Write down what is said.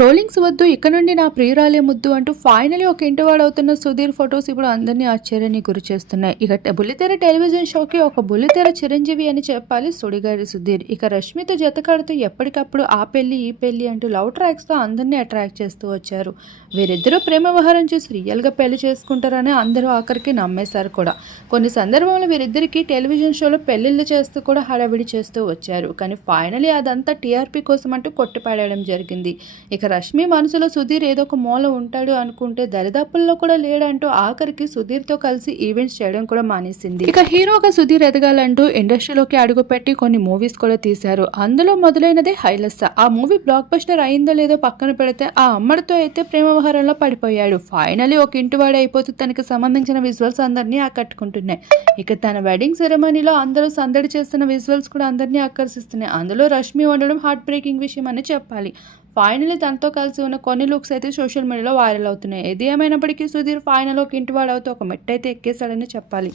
Trollings వద్దు ఇక నుండి నా ప్రియురాలే ముద్దు అంటూ ఫైనలీ ఒక ఇంటివాడవుతున్న సుధీర్ ఫొటోస్ ఇప్పుడు అందరినీ ఆశ్చర్యానికి గురి చేస్తున్నాయి. ఇక బుల్లితెర టెలివిజన్ షోకి ఒక బుల్లితెర చిరంజీవి అని చెప్పాలి సుడిగారి సుధీర్. ఇక రష్మితో జతకాడుతూ ఎప్పటికప్పుడు ఆ పెళ్లి ఈ పెళ్లి అంటూ లవ్ ట్రాక్స్తో అందరినీ అట్రాక్ట్ చేస్తూ వచ్చారు. వీరిద్దరూ ప్రేమ వ్యవహారం చూసి రియల్గా పెళ్లి చేసుకుంటారని అందరూ ఆఖరికి నమ్మేశారు కూడా. కొన్ని సందర్భంలో వీరిద్దరికీ టెలివిజన్ షోలో పెళ్లిళ్ళు చేస్తూ కూడా హడావిడి చేస్తూ వచ్చారు. కానీ ఫైనలీ అదంతా టీఆర్పీ కోసం అంటూ కొట్టిపాడేయడం జరిగింది. ఇక రష్మి మనసులో సుధీర్ ఏదో ఒక మూల ఉంటాడు అనుకుంటే దరిదాపుల్లో కూడా లేడంటూ ఆఖరికి సుధీర్తో కలిసి ఈవెంట్స్ చేయడం కూడా మానేసింది. ఇక హీరోగా సుధీర్ ఎదగాలంటూ ఇండస్ట్రీలోకి అడుగుపెట్టి కొన్ని మూవీస్ కూడా తీశారు. అందులో మొదలైనదే హైలెస్స. ఆ మూవీ బ్లాక్ బస్టర్ అయిందో లేదో పక్కన పెడితే ఆ అమ్మడితో అయితే ప్రేమ వ్యవహారంలో పడిపోయాడు. ఫైనలీ ఒక ఇంటివాడే అయిపోతూ తనకి సంబంధించిన విజువల్స్ అందరినీ ఆకట్టుకుంటున్నాయి. ఇక తన వెడ్డింగ్ సెరమనీలో అందరూ సందడి చేస్తున్న విజువల్స్ కూడా అందరినీ ఆకర్షిస్తున్నాయి. అందులో రష్మి ఉండడం హార్ట్ బ్రేకింగ్ విషయం అని చెప్పాలి. ఫైనలీ తనతో కలిసి ఉన్న కొన్ని లుక్స్ అయితే సోషల్ మీడియాలో వైరల్ అవుతున్నాయి. ఏది ఏమైనప్పటికీ సుధీర్ ఫైనల్ ఒక ఇంటివాడవుతూ ఒక మెట్టయితే ఎక్కేశాడని చెప్పాలి.